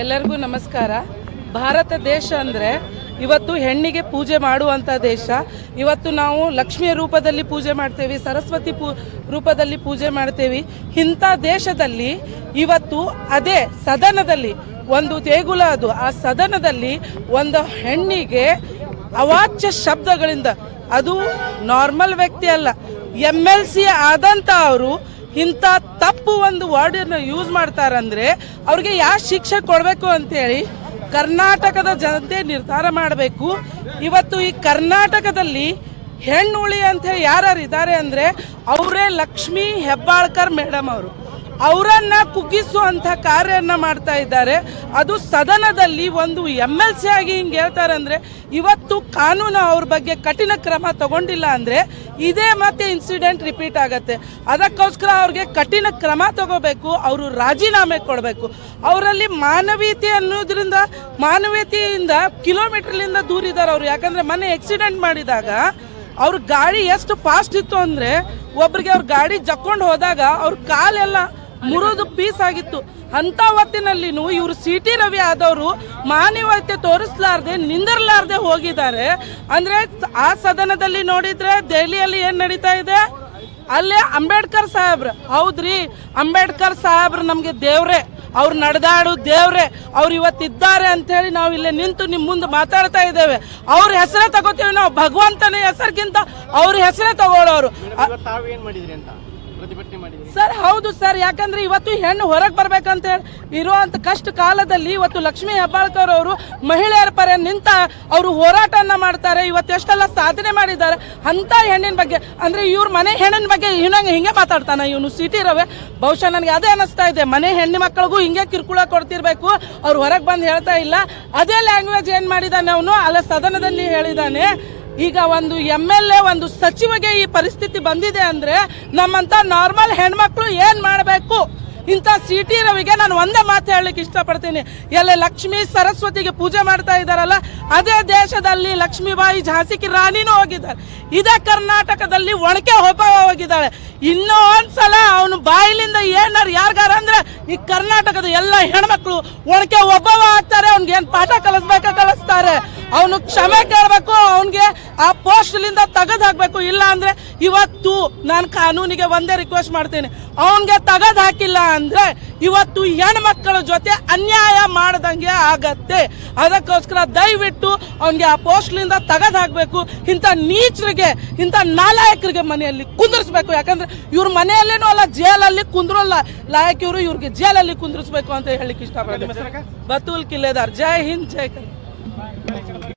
ಎಲ್ಲರಿಗೂ ನಮಸ್ಕಾರ. ಭಾರತ ದೇಶ ಅಂದರೆ ಇವತ್ತು ಹೆಣ್ಣಿಗೆ ಪೂಜೆ ಮಾಡುವಂಥ ದೇಶ. ಇವತ್ತು ನಾವು ಲಕ್ಷ್ಮಿಯ ರೂಪದಲ್ಲಿ ಪೂಜೆ ಮಾಡ್ತೇವೆ, ಸರಸ್ವತಿ ಪೂ ರೂಪದಲ್ಲಿ ಪೂಜೆ ಮಾಡ್ತೇವೆ. ಇಂಥ ದೇಶದಲ್ಲಿ ಇವತ್ತು ಅದೇ ಸದನದಲ್ಲಿ ಒಂದು ದೇಗುಲ ಅದು. ಆ ಸದನದಲ್ಲಿ ಒಂದು ಹೆಣ್ಣಿಗೆ ಅವಾಚ್ಯ ಶಬ್ದಗಳಿಂದ, ಅದು ನಾರ್ಮಲ್ ವ್ಯಕ್ತಿ ಅಲ್ಲ ಎಂ ಎಲ್ ಸಿ ಆದಂಥ ಅವರು ಇಂಥ ತಪ್ಪು ಒಂದು ವರ್ಡನ್ನು ಯೂಸ್ ಮಾಡ್ತಾರಂದರೆ ಅವ್ರಿಗೆ ಯಾವ ಶಿಕ್ಷೆ ಕೊಡಬೇಕು ಅಂತೇಳಿ ಕರ್ನಾಟಕದ ಜನತೆ ನಿರ್ಧಾರ ಮಾಡಬೇಕು. ಇವತ್ತು ಈ ಕರ್ನಾಟಕದಲ್ಲಿ ಹೆಣ್ಣುಳಿ ಅಂತ ಯಾರ್ಯಾರು ಇದ್ದಾರೆ ಅಂದರೆ ಅವರೇ ಲಕ್ಷ್ಮೀ ಹೆಬ್ಬಾಳ್ಕರ್ ಮೇಡಮ್ ಅವರು. ಅವರನ್ನ ಕುಗ್ಗಿಸುವಂಥ ಕಾರ್ಯನ ಮಾಡ್ತಾ ಇದ್ದಾರೆ. ಅದು ಸದನದಲ್ಲಿ ಒಂದು ಎಂ ಎಲ್ ಸಿ ಆಗಿ ಹಿಂಗೆ ಹೇಳ್ತಾರೆ ಅಂದರೆ ಇವತ್ತು ಕಾನೂನು ಅವ್ರ ಬಗ್ಗೆ ಕಠಿಣ ಕ್ರಮ ತಗೊಂಡಿಲ್ಲ ಅಂದರೆ ಇದೇ ಮತ್ತೆ ಇನ್ಸಿಡೆಂಟ್ ರಿಪೀಟ್ ಆಗತ್ತೆ. ಅದಕ್ಕೋಸ್ಕರ ಅವ್ರಿಗೆ ಕಠಿಣ ಕ್ರಮ ತಗೋಬೇಕು, ಅವರು ರಾಜೀನಾಮೆ ಕೊಡಬೇಕು. ಅವರಲ್ಲಿ ಮಾನವೀಯತೆ ಅನ್ನೋದ್ರಿಂದ, ಮಾನವೀಯತೆಯಿಂದ ಕಿಲೋಮೀಟರ್ಲಿಂದ ದೂರ ಇದ್ದಾರೆ ಅವರು. ಯಾಕಂದ್ರೆ ಮೊನ್ನೆ ಆಕ್ಸಿಡೆಂಟ್ ಮಾಡಿದಾಗ ಅವ್ರ ಗಾಡಿ ಎಷ್ಟು ಫಾಸ್ಟ್ ಇತ್ತು ಅಂದ್ರೆ ಒಬ್ರಿಗೆ ಅವ್ರ ಗಾಡಿ ಜಕ್ಕೊಂಡು ಹೋದಾಗ ಅವ್ರ ಕಾಲೆಲ್ಲ ಮುರಿದು ಪೀಸ್ ಆಗಿತ್ತು. ಅಂತ ಹೊತ್ತಿನಲ್ಲಿನೂ ಇವರು ಸಿ ಟಿ ರವಿ ಆದವರು ಮಾನವೀಯತೆ ತೋರಿಸ್ಲಾರ್ದೆ ನಿಂದಿರ್ಲಾರ್ದೆ ಹೋಗಿದ್ದಾರೆ. ಅಂದ್ರೆ ಆ ಸದನದಲ್ಲಿ ನೋಡಿದ್ರೆ ದೆಹಲಿಯಲ್ಲಿ ಏನ್ ನಡೀತಾ ಇದೆ? ಅಲ್ಲೇ ಅಂಬೇಡ್ಕರ್ ಸಾಹೇಬ್ರ. ಹೌದ್ರಿ, ಅಂಬೇಡ್ಕರ್ ಸಾಹೇಬ್ರು ನಮಗೆ ದೇವ್ರೆ. ಅವ್ರು ನಡೆದಾಡು ದೇವ್ರೆ. ಅವ್ರು ಇವತ್ತಿದ್ದಾರೆ ಹೇಳಿ ನಾವು ಇಲ್ಲೇ ನಿಂತು ನಿಮ್ಮ ಮುಂದೆ ಮಾತಾಡ್ತಾ ಇದ್ದೇವೆ. ಅವ್ರ ಹೆಸರೇ ತಗೋತೀವಿ ನಾವು. ಭಗವಂತನ ಹೆಸರಿಗಿಂತ ಅವ್ರ ಹೆಸರೇ ತಗೊಳ್ಳೋರು. ಸರ್, ಹೌದು ಸರ್. ಯಾಕಂದ್ರೆ ಇವತ್ತು ಹೆಣ್ಣು ಹೊರಗೆ ಬರ್ಬೇಕಂತ ಹೇಳಿ ಇರುವಂತ ಕಷ್ಟ ಕಾಲದಲ್ಲಿ ಇವತ್ತು ಲಕ್ಷ್ಮೀ ಹೆಬ್ಬಾಳ್ಕರ್ ಅವರು ಮಹಿಳೆಯರ ಪರ ನಿಂತ ಅವರು ಹೋರಾಟವನ್ನ ಮಾಡ್ತಾರೆ. ಇವತ್ತು ಎಷ್ಟೆಲ್ಲ ಸಾಧನೆ ಮಾಡಿದ್ದಾರೆ. ಅಂತ ಹೆಣ್ಣಿನ ಬಗ್ಗೆ, ಅಂದ್ರೆ ಇವ್ರ ಮನೆ ಹೆಣ್ಣಿನ ಬಗ್ಗೆ ಇವನಂಗೆ ಹಿಂಗೆ ಮಾತಾಡ್ತಾನ ಇವನು. ಸಿಟಿ ರವೆ, ಬಹುಶಃ ನನಗೆ ಅದೇ ಅನಿಸ್ತಾ ಇದೆ. ಮನೆ ಹೆಣ್ಣು ಮಕ್ಕಳಿಗೂ ಹಿಂಗೆ ಕಿರುಕುಳ ಕೊಡ್ತಿರ್ಬೇಕು. ಅವ್ರು ಹೊರಗೆ ಬಂದು ಹೇಳ್ತಾ ಇಲ್ಲ. ಅದೇ ಲ್ಯಾಂಗ್ವೇಜ್ ಏನ್ ಮಾಡಿದಾನೆ ಅವನು? ಅಲ್ಲ ಸದನದಲ್ಲಿ ಹೇಳಿದಾನೆ ಈಗ ಒಂದು ಎಂ ಎಲ್ ಎ ಒಂದು ಸಚಿವಗೆ ಈ ಪರಿಸ್ಥಿತಿ ಬಂದಿದೆ ಅಂದ್ರೆ ನಮ್ಮಂತ ನಾರ್ಮಲ್ ಹೆಣ್ಮಕ್ಳು ಏನ್ ಮಾಡಬೇಕು? ಇಂಥ ಸಿ ಟಿ ರವಿಗೆ ನಾನು ಒಂದೇ ಮಾತು ಹೇಳಲಿಕ್ಕೆ ಇಷ್ಟಪಡ್ತೀನಿ. ಎಲ್ಲ ಲಕ್ಷ್ಮೀ ಸರಸ್ವತಿಗೆ ಪೂಜೆ ಮಾಡ್ತಾ ಇದ್ದಾರಲ್ಲ, ಅದೇ ದೇಶದಲ್ಲಿ ಲಕ್ಷ್ಮೀಬಾಯಿ ಝಾಸಿಕಿ ರಾಣಿನೂ ಹೋಗಿದ್ದಾರೆ. ಇದೇ ಕರ್ನಾಟಕದಲ್ಲಿ ಒಣಕೆ ಒಬ್ಬವ ಹೋಗಿದ್ದಾಳೆ. ಇನ್ನೂ ಒಂದ್ಸಲ ಅವನು ಬಾಯಿಲಿಂದ ಏನಾರು ಯಾರಿಗಾರ ಅಂದ್ರೆ ಈ ಕರ್ನಾಟಕದ ಎಲ್ಲ ಹೆಣ್ಮಕ್ಳು ಒಣಕೆ ಒಬ್ಬವ ಆಗ್ತಾರೆ ಅವ್ನಿಗೆ ಏನು ಪಾಠ ಕಲಿಸ್ಬೇಕ? ಅವನು ಕ್ಷಮೆ ಕೇಳಬೇಕು ಅವನಿಗೆ ಆ ಪೋಸ್ಟ್ಲಿಂದ ತೆಗೆದು ಹಾಕ್ಬೇಕು ಇಲ್ಲ ಅಂದ್ರೆ ಇವತ್ತು ನಾನು ಕಾನೂನಿಗೆ ಒಂದೇ ರಿಕ್ವೆಸ್ಟ್ ಮಾಡ್ತೀನಿ. ಅವನಿಗೆ ತೆಗೆದು ಹಾಕಿಲ್ಲ ಅಂದ್ರೆ ಇವತ್ತು ಹೆಣ್ಮಕ್ಕಳ ಜೊತೆ ಅನ್ಯಾಯ ಮಾಡ್ದಂಗೆ ಆಗತ್ತೆ. ಅದಕ್ಕೋಸ್ಕರ ದಯವಿಟ್ಟು ಅವನಿಗೆ ಆ ಪೋಸ್ಟ್ಲಿಂದ ತೆಗೆದು ಹಾಕಬೇಕು ಇಂಥ ನೀಚರಿಗೆ ಇಂಥ ನಾಲಾಯಕರಿಗೆ ಮನೆಯಲ್ಲಿ ಕುಂದಿರಿಸ್ಬೇಕು. ಯಾಕಂದ್ರೆ ಇವ್ರ ಮನೆಯಲ್ಲೇನೂ ಅಲ್ಲ ಜೇಲಲ್ಲಿ ಕುಂದ್ರಲ್ಲ. ಲಾಯಕ್ ಇವರು ಇವ್ರಿಗೆ ಜೇಲಲ್ಲಿ ಕುಂದಿರಿಸ್ಬೇಕು ಅಂತ ಹೇಳಿಕ್ಕೆ ಇಷ್ಟಪಡ್ತೀನಿ. ಬತೂಲ್ ಕಿಲ್ಲೆದಾರ್. ಜೈ ಹಿಂದ್ ಜೈ ಕರ್ನಾಟಕ. Thank you.